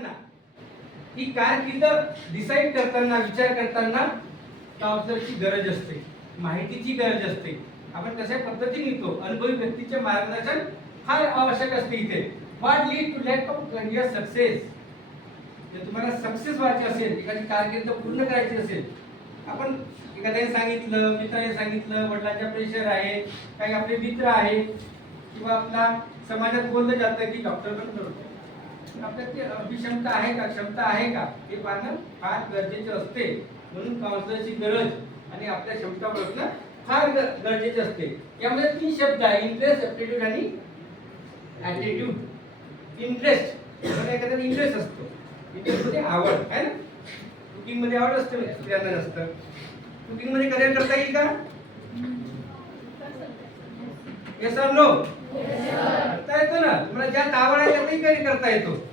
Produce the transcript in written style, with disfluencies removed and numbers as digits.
करताना ही कारकीर्द डिसाईड करताना विचार करताना काउन्सलरची गरज असते, माहितीची गरज असते. आपण कशा पद्धतीने निघतो, अनुभवी व्यक्तीचे मार्गदर्शन फार आवश्यक असते इथे. What lead to lack of career success. जर तुम्हाला सक्सेस व्हायचे असेल, एखादी कारकीर्द पूर्ण करायची असेल, आपण एखाद्याने सांगितलं, मित्राने सांगितलं, वडिलांचा प्रेशर आहे, काही आपले मित्र आहेत, किंवा आपला समाजात बोललं जातं की डॉक्टर पण करतो, आपल्यात ती अभिक्षमता आहे का, क्षमता आहे का, हे पाहणं फार गरजेचे असते. म्हणून काउन्सिलरची गरज आणि आपल्या क्षमता ओळखणं फार गरजेचे असते. यामध्ये 3 शब्द आहे: इंटरेस्ट, ऍप्टिट्यूड आणि ॲटिट्यूड. इंटरेस्ट म्हणजे एखाद्याला इंटरेस्ट असतो, इंटरेस्ट मध्ये आवड आहे ना. कुकिंग मध्ये आवड असते, स्त्रियांना नसतं. कुकिंग मध्ये करिअर करता येईल का? Yes or no? करता येतो ना. तुम्हाला ज्यात आवड आहे त्यातही करिअर करता येतो.